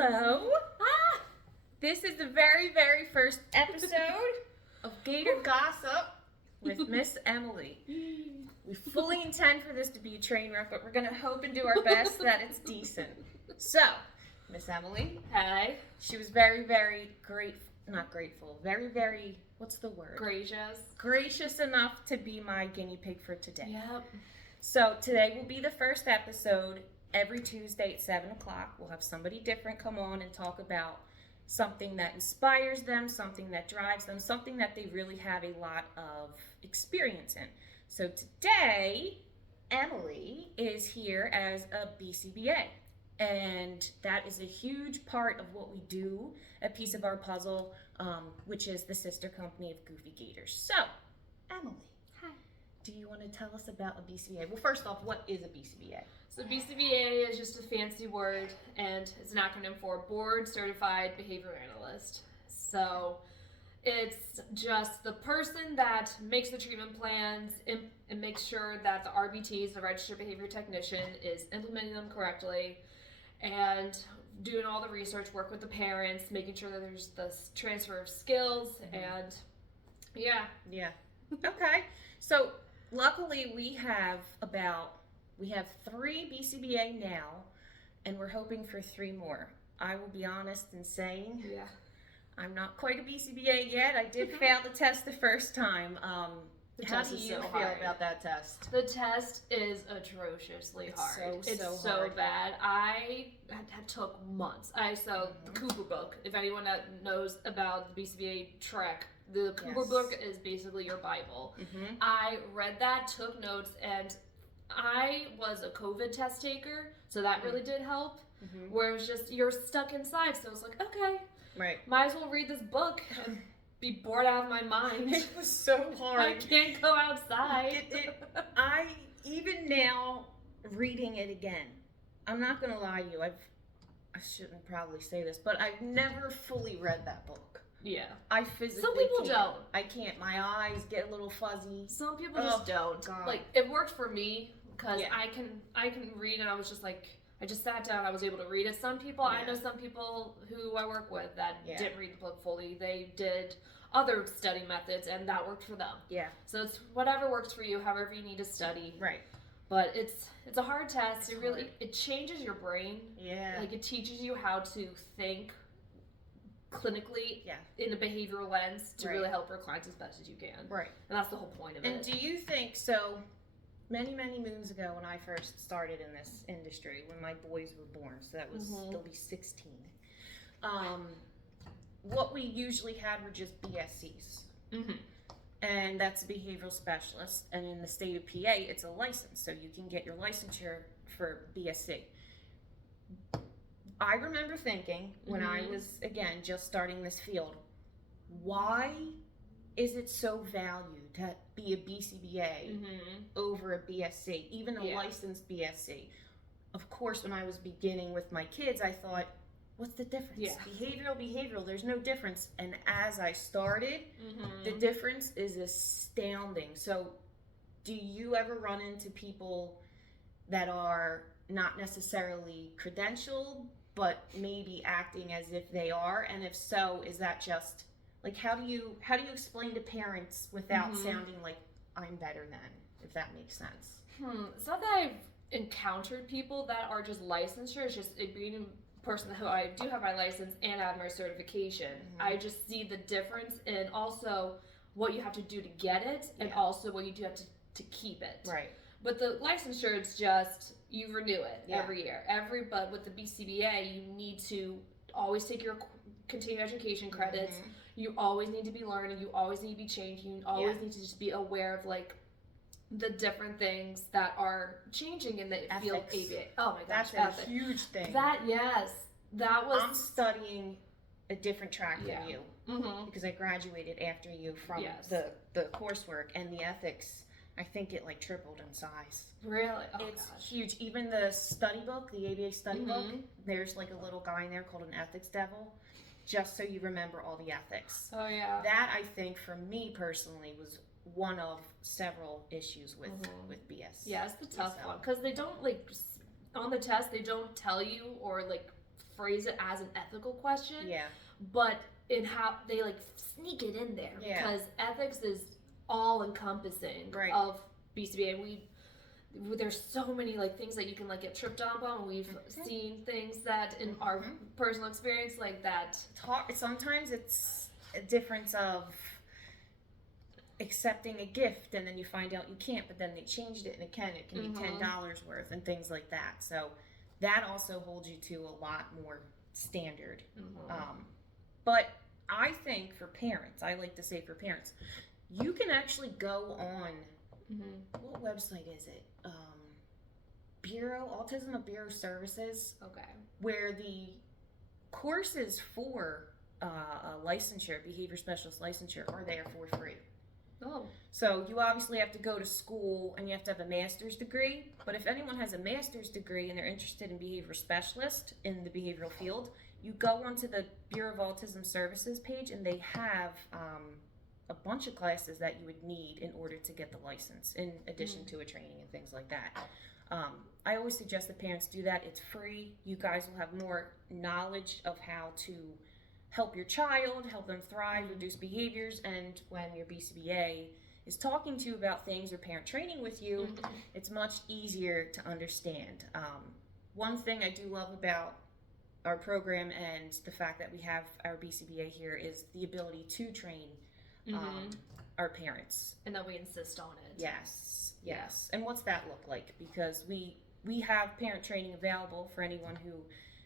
Hello. This is the very, very first episode of Gator Gossip with Miss Emily. We fully intend for this to be a train wreck, but we're going to hope and do our best that it's decent. So, Miss Emily. Hi. She was very, very grateful. Very, very, what's the word? Gracious. Gracious enough to be my guinea pig for today. Yep. So today will be the first episode. Every Tuesday at 7 o'clock, we'll have somebody different come on and talk about something that inspires them, something that drives them, something that they really have a lot of experience in. So today, Emily is here as a BCBA. And that is a huge part of what we do, a piece of our puzzle, which is the sister company of Goofy Gators. So, Emily. Hi. Do you want to tell us about a BCBA? Well, first off, what is a BCBA? So BCBA is just a fancy word, and it's an acronym for Board Certified Behavior Analyst. So it's just the person that makes the treatment plans and makes sure that the RBTs, the Registered Behavior Technician, is implementing them correctly and doing all the research work with the parents, making sure that there's this transfer of skills, and yeah. Okay. So luckily we have 3 BCBA now, and we're hoping for 3 more. I will be honest in saying, I'm not quite a BCBA yet. I did fail the test the first time. How do you feel about that test? The test is atrociously hard. It's so hard. bad. I took months. The Cooper book. If anyone that knows about the BCBA track, the Cooper book is basically your Bible. Mm-hmm. I read that, took notes, and I was a COVID test taker, so that really did help. Mm-hmm. Where it's just, you're stuck inside, so it's like, okay, right, might as well read this book and be bored out of my mind. It was so hard. I can't go outside. I even now reading it again, I'm not gonna lie to you, I shouldn't probably say this, but I've never fully read that book. Yeah. I physically Some people can't. don't. I can't. My eyes get a little fuzzy. Some people just don't. God. Like, it worked for me because I can read, and I was just like, I just sat down, I was able to read it. Some people, I know some people who I work with that didn't read the book fully. They did other study methods, and that worked for them. Yeah. So it's whatever works for you, however you need to study. Right. But it's a hard test. It changes your brain. Yeah. Like, it teaches you how to think clinically in a behavioral lens to really help your clients as best as you can. Right. And that's the whole point of it. And do you think, so many, many moons ago when I first started in this industry, when my boys were born, so that was, they'll be 16, what we usually had were just BSCs. Mm-hmm. And that's a behavioral specialist. And in the state of PA, it's a license, so you can get your licensure for BSC. I remember thinking when I was, again, just starting this field, why is it so valued to be a BCBA over a BSC, even a licensed BSC? Of course, when I was beginning with my kids, I thought, what's the difference? Behavioral, there's no difference. And as I started, the difference is astounding. So do you ever run into people that are not necessarily credentialed, but maybe acting as if they are? And if so, is that just like, how do you explain to parents without sounding like I'm better than, if that makes sense? It's not that I've encountered people that are just licensure. It's just being a person who I do have my license and I have my certification. I just see the difference in also what you have to do to get it and also what you do have to keep it. Right. But the licensure, it's just, you renew it every year. But with the BCBA, you need to always take your continuing education credits. You always need to be learning. You always need to be changing. You always need to just be aware of, like, the different things that are changing in the field of ABA. Oh my gosh, that's a huge thing. That was. I'm studying a different track than you because I graduated after you from the coursework, and the ethics, I think it like tripled in size. Really? Oh, it's huge. Even the study book, the ABA study book, there's like a little guy in there called an ethics devil, just so you remember all the ethics. Oh yeah. That, I think, for me personally, was one of several issues with BS. Yeah, it's the tough one because they don't, like, on the test they don't tell you or like phrase it as an ethical question. Yeah. But in how they like sneak it in there, because ethics is all encompassing of BCBA. There's so many like things that you can like get tripped up on. We've seen things that in our personal experience like that. Sometimes it's a difference of accepting a gift and then you find out you can't, but then they changed it and it can be $10 worth and things like that. So that also holds you to a lot more standard. But I think for parents, I like to say for parents, you can actually go on what website is it? Autism Bureau Services. Okay. Where the courses for licensure, behavior specialist licensure, are there for free. Oh. So you obviously have to go to school and you have to have a master's degree. But if anyone has a master's degree and they're interested in behavior specialist in the behavioral field, you go onto the Bureau of Autism Services page and they have a bunch of classes that you would need in order to get the license, in addition to a training and things like that. I always suggest that parents do that. It's free. You guys will have more knowledge of how to help your child, help them thrive, reduce behaviors, and when your BCBA is talking to you about things or parent training with you, it's much easier to understand. One thing I do love about our program and the fact that we have our BCBA here is the ability to train our parents. And that we insist on it. Yes. And what's that look like? Because we have parent training available for anyone who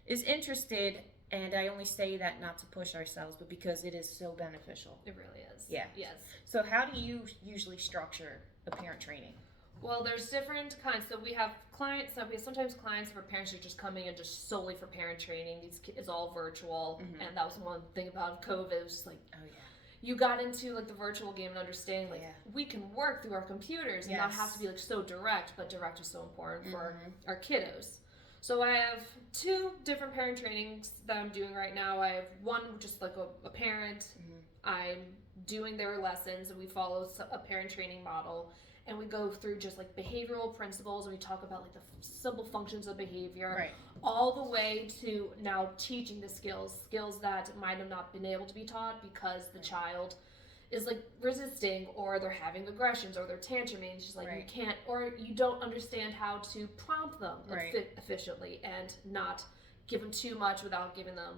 is interested, and I only say that not to push ourselves, but because it is so beneficial. It really is. Yeah. Yes. So how do you usually structure a parent training? Well, there's different kinds. So we have clients, sometimes clients where parents are just coming in just solely for parent training. It's all virtual. And that was one thing about COVID. It was just like, you got into like the virtual game and understanding like we can work through our computers and not have to be like so direct, but direct is so important for our kiddos. So I have 2 different parent trainings that I'm doing right now. I have one just like a parent. I'm doing their lessons and we follow a parent training model, and we go through just like behavioral principles and we talk about like the simple functions of behavior, all the way to now teaching the skills that might have not been able to be taught because the child is like resisting, or they're having aggressions, or they're tantruming. It's just like you can't, or you don't understand how to prompt them efficiently and not give them too much without giving them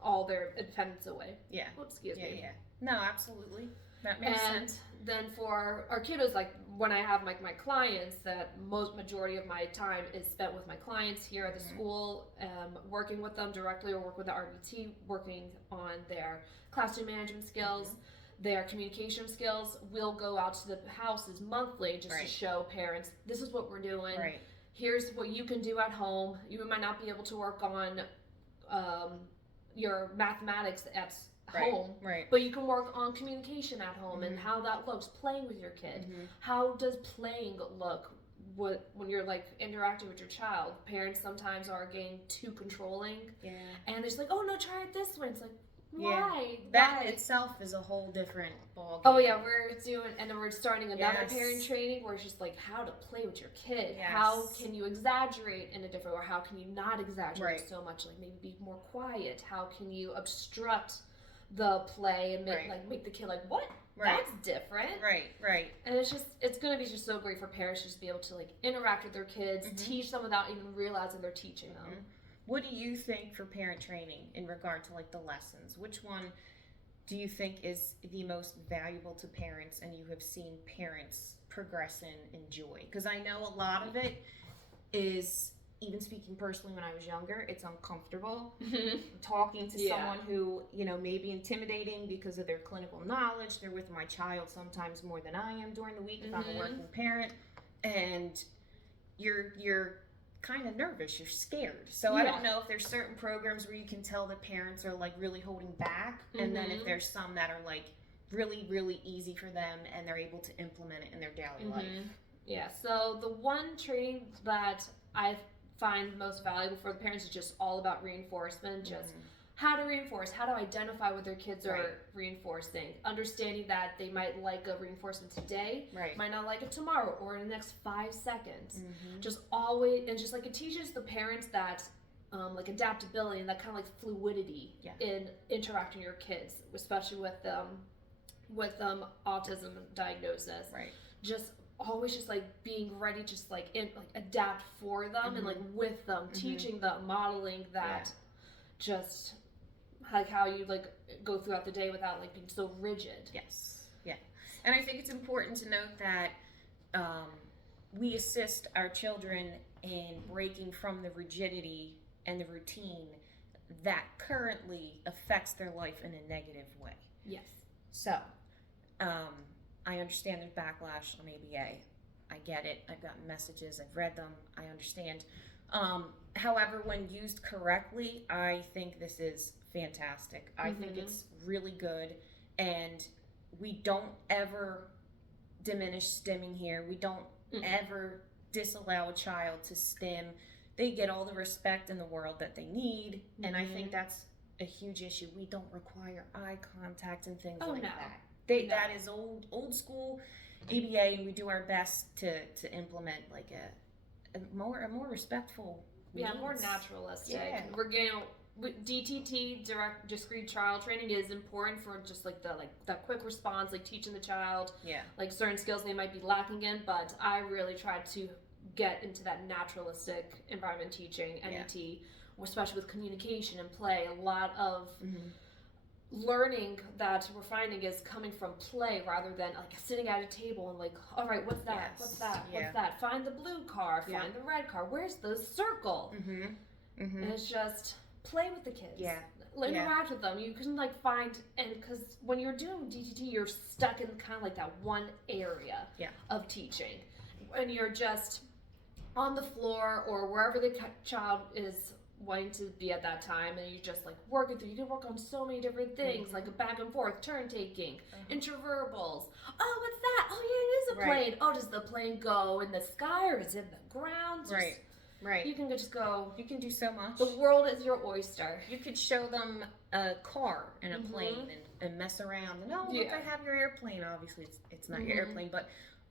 all their independence away. Oh, excuse me. No, absolutely. That makes sense. Then for our kiddos, like when I have like my clients, that majority of my time is spent with my clients here at the school, working with them directly, or work with the RBT, working on their classroom management skills, their communication skills. We'll go out to the houses monthly just to show parents, this is what we're doing. Here's what you can do at home. You might not be able to work on your mathematics at home, but you can work on communication at home and how that looks, playing with your kid. How does playing look when you're like interacting with your child? Parents sometimes are getting too controlling, and they're just like, oh no, try it this way. It's like, why? That itself is a whole different ballgame. Oh yeah, we're starting another parent training where it's just like how to play with your kid. How can you exaggerate in a different, or how can you not exaggerate so much? Like maybe be more quiet. How can you obstruct the play and make the kid like, what? That's different. And it's gonna be just so great for parents to just be able to like interact with their kids, teach them without even realizing they're teaching them. What do you think for parent training in regard to like the lessons? Which one do you think is the most valuable to parents and you have seen parents progress in enjoy? Because I know a lot of it is, even speaking personally, when I was younger, it's uncomfortable talking to someone who, may be intimidating because of their clinical knowledge. They're with my child sometimes more than I am during the week if I'm a working parent, and you're kind of nervous, you're scared. So I don't know if there's certain programs where you can tell that parents are like really holding back, and then if there's some that are like really, really easy for them and they're able to implement it in their daily life. Yeah, so the one training that I find most valuable for the parents is just all about reinforcement, just how to reinforce, how to identify what their kids are reinforcing, understanding that they might like a reinforcement today, might not like it tomorrow, or in the next 5 seconds. Just always, and just like it teaches the parents that like adaptability and that kind of like fluidity in interacting with your kids, especially with autism diagnosis. Right. Just always just like being ready, just like adapt for them and like with them, teaching them, modeling that, just like how you like go throughout the day without like being so rigid. Yes. Yeah. And I think it's important to note that we assist our children in breaking from the rigidity and the routine that currently affects their life in a negative way. Yes. So, I understand there's backlash on ABA. I get it. I've gotten messages. I've read them. I understand. However, when used correctly, I think this is fantastic. I think it's really good. And we don't ever diminish stimming here. We don't ever disallow a child to stim. They get all the respect in the world that they need. And I think that's a huge issue. We don't require eye contact and things like that. That is old school ABA, and we do our best to implement like a more respectful means. More naturalistic. Yeah. We're getting DTT, direct discrete child training, is important for just like that quick response, like teaching the child like certain skills they might be lacking in. But I really try to get into that naturalistic environment teaching NET, especially with communication and play. A lot of learning that we're finding is coming from play rather than like sitting at a table and like, all right, what's that? What's that? What's that? Find the blue car. Find the red car. Where's the circle? And it's just play with the kids. Interact with them. You can like find, and because when you're doing DTT, you're stuck in kind of like that one area of teaching, and you're just on the floor or wherever the child is wanting to be at that time, and you just like working through. You can work on so many different things, like a back and forth, turn taking, interverbals. Oh, what's that? Oh yeah, it is a plane. Oh, does the plane go in the sky or is it in the ground? Right. You can just go. You can do so much. The world is your oyster. You could show them a car and a plane and mess around. And look, I have your airplane. Obviously, it's not your airplane, but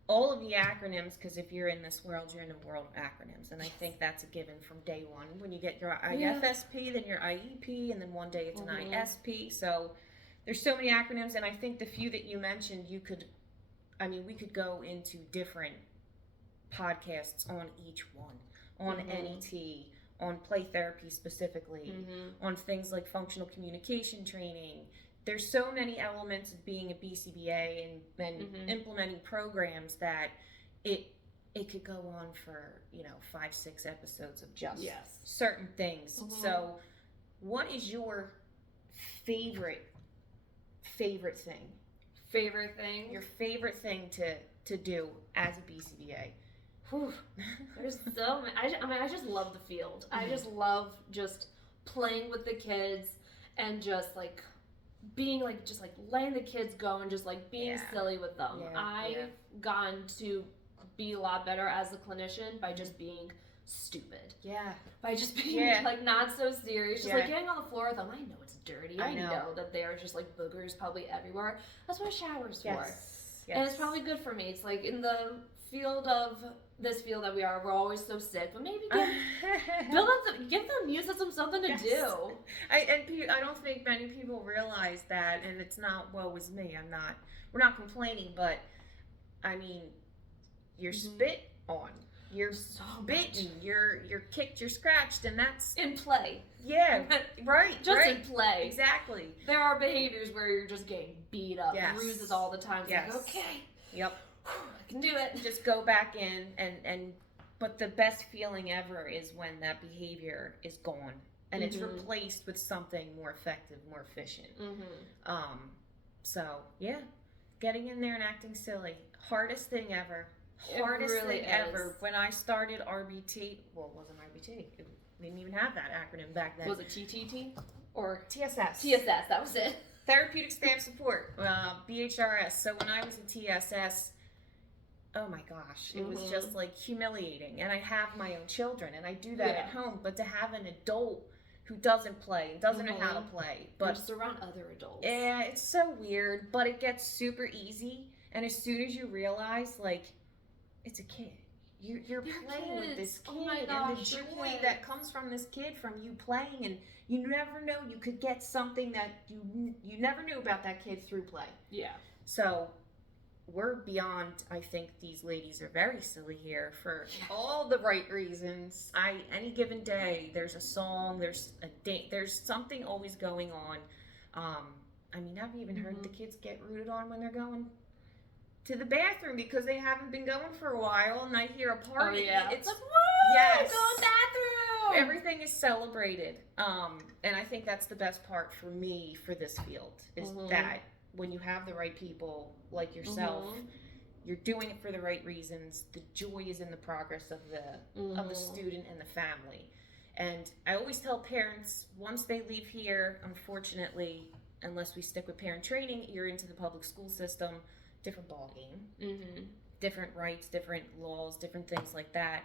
all of the acronyms, because if you're in this world, you're in a world of acronyms. And I think that's a given from day one. When you get your IFSP, then your IEP, and then one day it's an ISP. So there's so many acronyms, and I think the few that you mentioned, we could go into different podcasts on each one, on NET, on play therapy specifically, on things like functional communication training. There's so many elements of being a BCBA and implementing programs that it could go on for 5-6 episodes of just certain things. So what is your favorite thing? Your favorite thing to do as a BCBA? Whew. There's so many. I just love the field. I just love just playing with the kids and just like being like just like letting the kids go and just like being silly with them. I've gotten to be a lot better as a clinician by just being stupid. By just being like not so serious. Just like getting on the floor with them. I know it's dirty. I know that there are just like boogers probably everywhere. That's what a shower's for. And it's probably good for me. It's like in the field that we are, we're always so sick, but maybe give them use them something to do. I don't think many people realize that, and it's not woe is me. We're not complaining, but I mean, you're spit on, you're so bitten, you're kicked, you're scratched, and that's in play. In play. Exactly. There are behaviors where you're just getting beat up, bruises all the time. It's like, okay. Yep. I can do it. Just go back in but the best feeling ever is when that behavior is gone and it's replaced with something more effective, more efficient. So getting in there and acting silly, hardest thing ever. Ever. When I started RBT, well, it wasn't RBT. It didn't even have that acronym back then. Was it TTT or TSS? TSS, that was it. Therapeutic Staff Support, BHRS. So when I was in TSS, oh my gosh, it was just like humiliating. And I have my own children, and I do that at home. But to have an adult who doesn't play, doesn't know how to play, but just around other adults. Yeah, it's so weird, but it gets super easy. And as soon as you realize, like, it's a kid, you're playing with this kid, oh my gosh, and the joy that comes from this kid, from you playing, and you never know, you could get something that you never knew about that kid through play. Yeah. So we're beyond, I think these ladies are very silly here for all the right reasons. Any given day, there's a song, there's a date, there's something always going on. I mean, I've even heard the kids get rooted on when they're going to the bathroom because they haven't been going for a while, and I hear a party. Oh, yeah. It's like, woo! Yes. Go bathroom! Everything is celebrated. And I think that's the best part for me for this field is that when you have the right people like yourself, you're doing it for the right reasons. The joy is in the progress of the student and the family. And I always tell parents, once they leave here, unfortunately, unless we stick with parent training, you're into the public school system, different ball game, different rights, different laws, different things like that.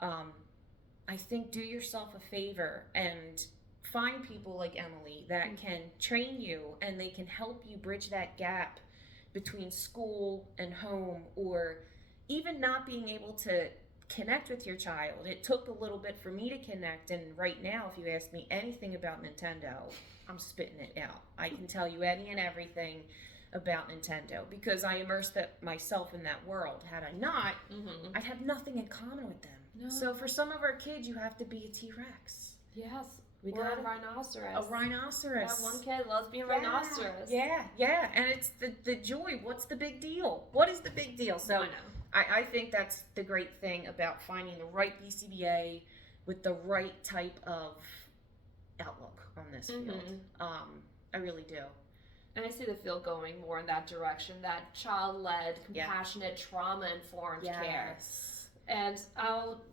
I think do yourself a favor and find people like Emily that can train you, and they can help you bridge that gap between school and home, or even not being able to connect with your child. It took a little bit for me to connect, and right now, if you ask me anything about Nintendo, I'm spitting it out. I can tell you any and everything about Nintendo because I immersed myself in that world. Had I not, I'd have nothing in common with them. No. So for some of our kids, you have to be a T-Rex. Yes. Or a rhinoceros. A rhinoceros. That one kid loves being a rhinoceros. Yeah. And it's the joy. What's the big deal? What is the big deal? So I think that's the great thing about finding the right BCBA with the right type of outlook on this field. I really do. And I see the field going more in that direction, that child-led, compassionate, trauma-informed care. And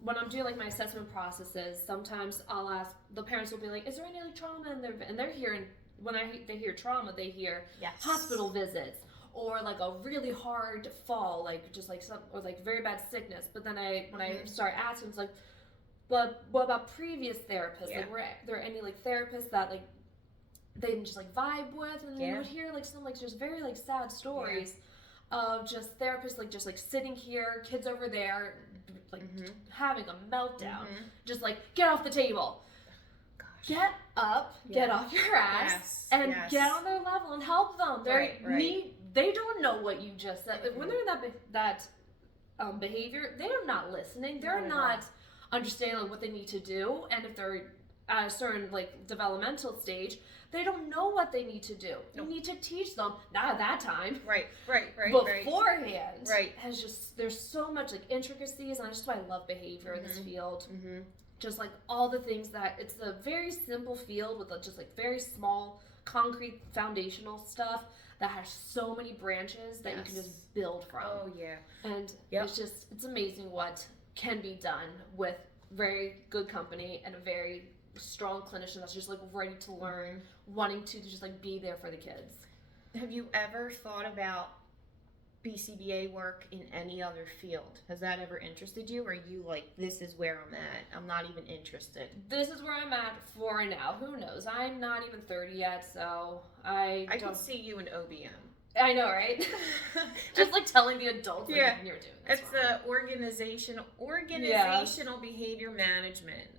when I'm doing like my assessment processes, sometimes I'll ask, the parents will be like, is there any like trauma and they're hearing, when they hear trauma, they hear hospital visits or like a really hard fall, like just like or like very bad sickness. But then when I start asking, it's like, but what about previous therapists? Like, were there any like therapists that like they didn't just like vibe with? And then you would hear like some like just very like sad stories of just therapists like just like sitting here, kids over there, like having a meltdown, just like get off the table. Get up, get off your ass, and get on their level and help them. They don't know what you just said. When they're in that behavior, they're not listening. They're not understanding like, what they need to do. And if they're at a certain like developmental stage, they don't know what they need to do. You need to teach them, not at that time. Beforehand. Has just, there's so much like intricacies, and that's just why I love behavior in this field. Just like all the things that, it's a very simple field with just like very small, concrete, foundational stuff that has so many branches that you can just build from. Oh, yeah. And it's amazing what can be done with very good company and a very strong clinician that's just like ready to learn, wanting to just like be there for the kids. Have you ever thought about BCBA work in any other field? Has that ever interested you? Or are you like, this is where I'm at, I'm not even interested? This is where I'm at for now. Who knows? I'm not even 30 yet, so I can see you in OBM. I know, right? Just like telling the adults like, you're doing this. It's the organizational behavior management.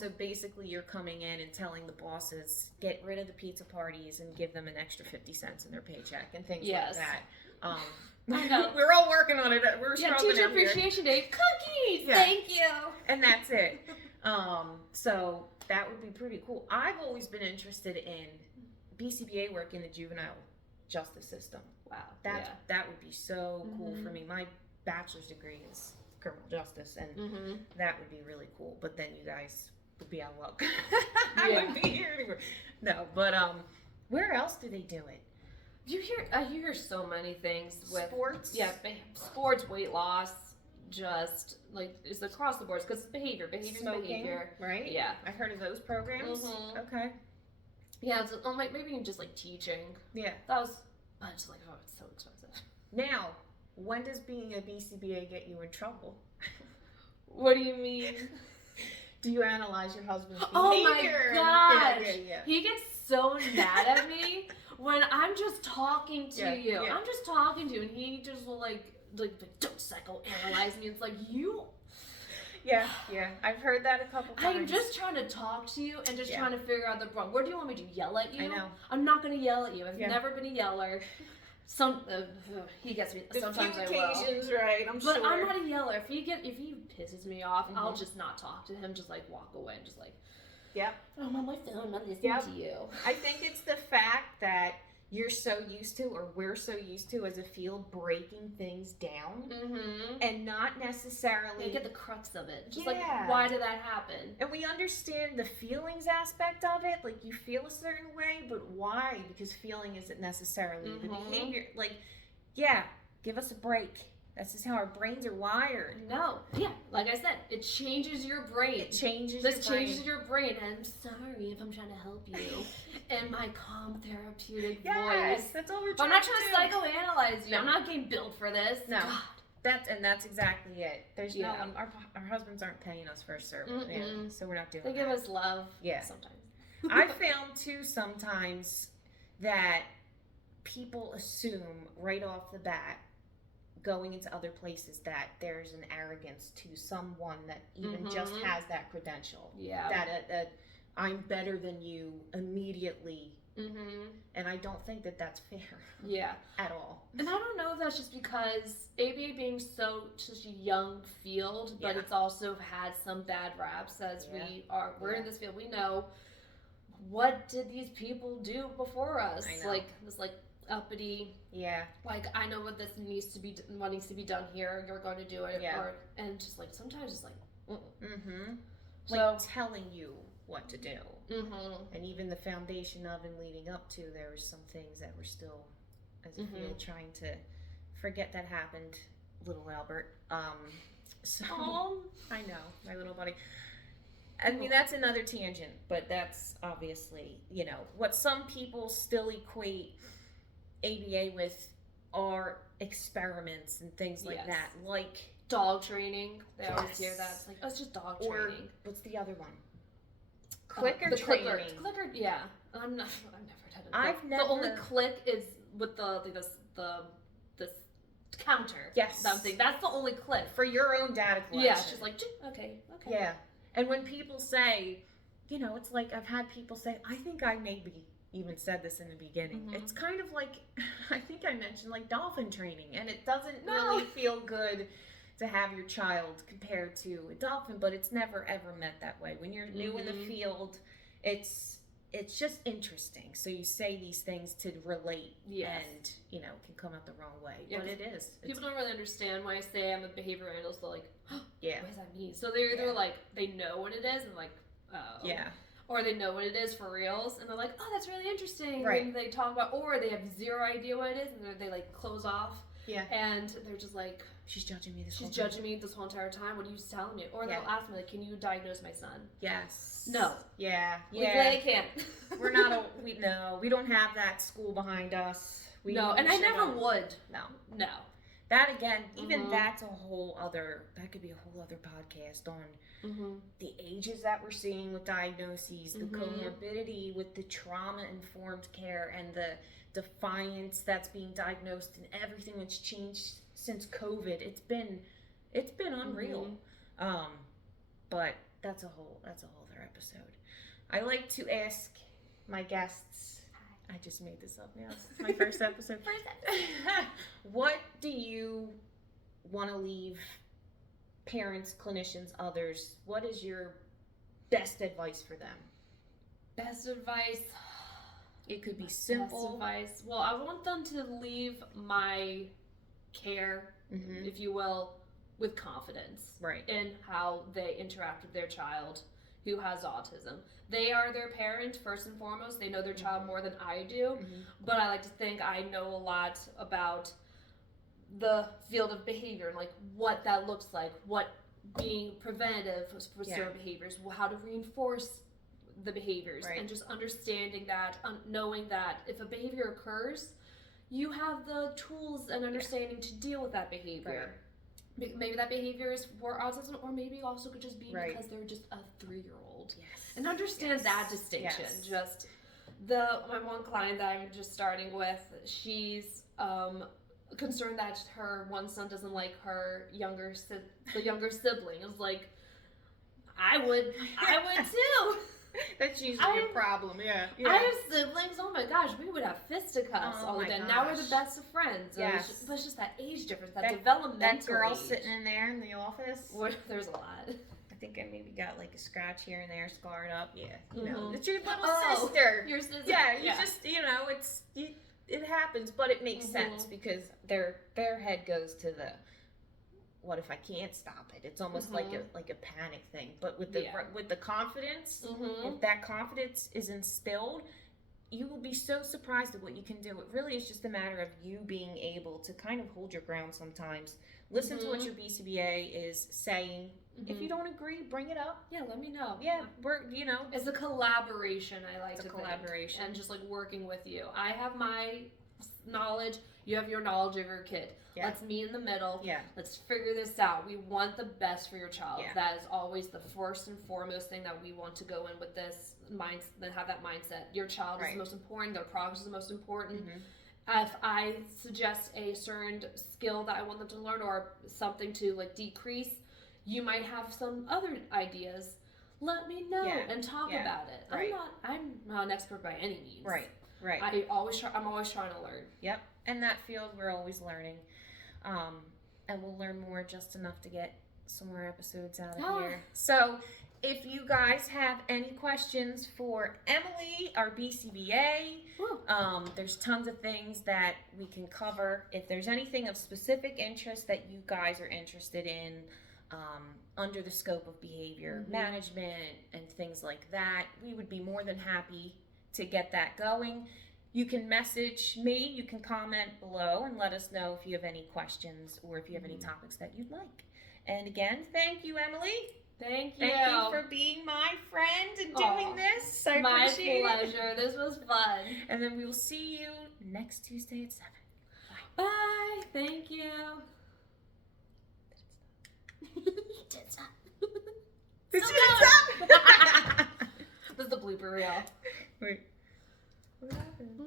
So basically you're coming in and telling the bosses, get rid of the pizza parties and give them an extra 50 cents in their paycheck and things like that. I know. We're all working on it. We're struggling. Teacher Appreciation Day, cookies! Thank you! And that's it. So that would be pretty cool. I've always been interested in BCBA work in the juvenile justice system. Wow. That would be so cool for me. My bachelor's degree is criminal justice, and that would be really cool. But then you guys would be out of luck. I wouldn't be here anymore. No, but where else do they do it? You hear so many things with sports. Yeah, sports, weight loss, just like it's across the board because behavior, smoking, behavior, right? Yeah, I heard of those programs. Okay. Yeah, it's like maybe even just like teaching. Yeah. That was, but it's like, oh, it's so expensive. Now, when does being a BCBA get you in trouble? What do you mean? Do you analyze your husband's behavior? Oh my gosh. Yeah. He gets so mad at me when I'm just talking to you. I'm just talking to you, and he just will like don't psychoanalyze me. It's like, you Yeah. I've heard that a couple times. I'm just trying to talk to you and just trying to figure out the problem. Where do you want me to yell at you? I know. I'm not going to yell at you. I've never been a yeller. He gets me. Sometimes I will. Occasions, right? I'm but sure. I'm not a yeller. If he pisses me off, I'll just not talk to him. Just like walk away and just like. Yep. I'm on my phone. I'm not listening to you. I think it's the fact that you're so used to, or we're so used to as a field, breaking things down and not necessarily get the crux of it. Just like, why did that happen? And we understand the feelings aspect of it. Like, you feel a certain way, but why? Because feeling isn't necessarily the behavior. Like, give us a break. That's just how our brains are wired. No. Yeah. Like I said, it changes your brain. It changes changes your brain. I'm sorry if I'm trying to help you in my calm, therapeutic voice. That's all we're trying I'm not to trying to psychoanalyze you. No. I'm not getting billed for this. No. God. That's exactly it. There's no our husbands aren't paying us for a service, so we're not doing They give us love. Yeah. Sometimes. I found too sometimes that people assume right off the bat, going into other places, that there's an arrogance to someone that even just has that credential. Yeah. That I'm better than you immediately. And I don't think that that's fair. Yeah. At all. And I don't know if that's just because ABA being such a young field, but it's also had some bad raps as we're in this field. We know, what did these people do before us? I know. Like this uppity, like, I know what needs to be done here, you're going to do it, and just like sometimes it's like like telling you what to do, and even the foundation of and leading up to, there were some things that we're still as a field trying to forget that happened. Little Albert, so I know, my little buddy. I mean, that's another tangent, but that's obviously, what some people still equate ABA with are experiments and things like that, like dog training. They always hear that. It's like, it's just dog training. What's the other one? Clicker training. Clicker, yeah. I've never done it. I've never. The only click is with the counter. Yes. Something. That's the only click for your own data collection. Yeah, it's just like, okay. Yeah, and when people say, it's like, I've had people say, I think I maybe even said this in the beginning. It's kind of like, I think I mentioned like dolphin training, and it doesn't really feel good to have your child compared to a dolphin, but it's never ever meant that way. When you're new in the field, it's just interesting. So you say these things to relate, and can come out the wrong way. Yeah, but it is. People don't really understand when I say I'm a behavior analyst. They're like, what does that mean? So they're either like, they know what it is, and like, oh. Yeah. Or they know what it is for reals, and they're like, oh, that's really interesting. Right. And they talk about, or they have zero idea what it is, and they like close off. Yeah. And they're just like, she's judging me this whole entire time. What are you telling me? Or they'll ask me, like, can you diagnose my son? Yes. No. Yeah. They can't. We're not we don't have that school behind us. And I never would. No. That again, even that's that could be a whole other podcast on the ages that we're seeing with diagnoses, the comorbidity with the trauma-informed care, and the defiance that's being diagnosed, and everything that's changed since COVID. It's been unreal. But that's a whole other episode. I like to ask my guests. I just made this up now. It's my first episode. What do you want to leave parents, clinicians, others? What is your best advice for them? Best advice? It could be simple. Best advice. Well, I want them to leave my care, if you will, with confidence. Right. In how they interact with their child who has autism. They are their parent, first and foremost. They know their child more than I do. But I like to think I know a lot about the field of behavior and like what that looks like, what being preventative for certain behaviors, how to reinforce the behaviors, and just understanding that, knowing that if a behavior occurs, you have the tools and understanding to deal with that behavior. Maybe that behavior is for autism, or maybe also could just be because they're just a 3-year-old. And understand that distinction. Just my one client that I'm just starting with, she's concerned that her one son doesn't like her younger sibling. It's like, I would too. That's usually a problem, yeah. I have siblings. Oh my gosh, we would have fisticuffs all the time. Now we're the best of friends. Yes. But it's just that age difference, that developmental That girl age. sitting in there in the office. There's a lot. I think I maybe got like a scratch here and there, scarred up. Yeah, you know, it's your little sister. Your sister. Yeah, you just, you know, it happens, but it makes sense because their head goes to the, what if I can't stop it? It's almost like a panic thing. But with the confidence, if that confidence is instilled, you will be so surprised at what you can do. It really is just a matter of you being able to kind of hold your ground sometimes. Listen to what your BCBA is saying. If you don't agree, bring it up. Yeah, let me know. Yeah, It's a collaboration, I like to think. It's a collaboration. And just like working with you. I have my knowledge, you have your knowledge of your kid. Yeah. Let's meet in the middle. Yeah. Let's figure this out. We want the best for your child. Yeah. That is always the first and foremost thing that we want to go in with this mindset, then have that mindset. Your child is the most important, their progress is the most important. If I suggest a certain skill that I want them to learn or something to like decrease, you might have some other ideas. Let me know and talk about it. Right. I'm not an expert by any means. Right. I'm always trying to learn. Yep. In that field, we're always learning. And we'll learn more just enough to get some more episodes out of here. So if you guys have any questions for Emily, our BCBA, there's tons of things that we can cover. If there's anything of specific interest that you guys are interested in, under the scope of behavior management and things like that, we would be more than happy to get that going. You can message me, you can comment below and let us know if you have any questions or if you have any topics that you'd like. And again, thank you, Emily. Thank you. Thank you for being my friend and doing this. I appreciate it. My pleasure. This was fun. And then we will see you next Tuesday at 7. Bye. Thank you. Tits up. Tits up. This is the blooper reel. Wait. What happened?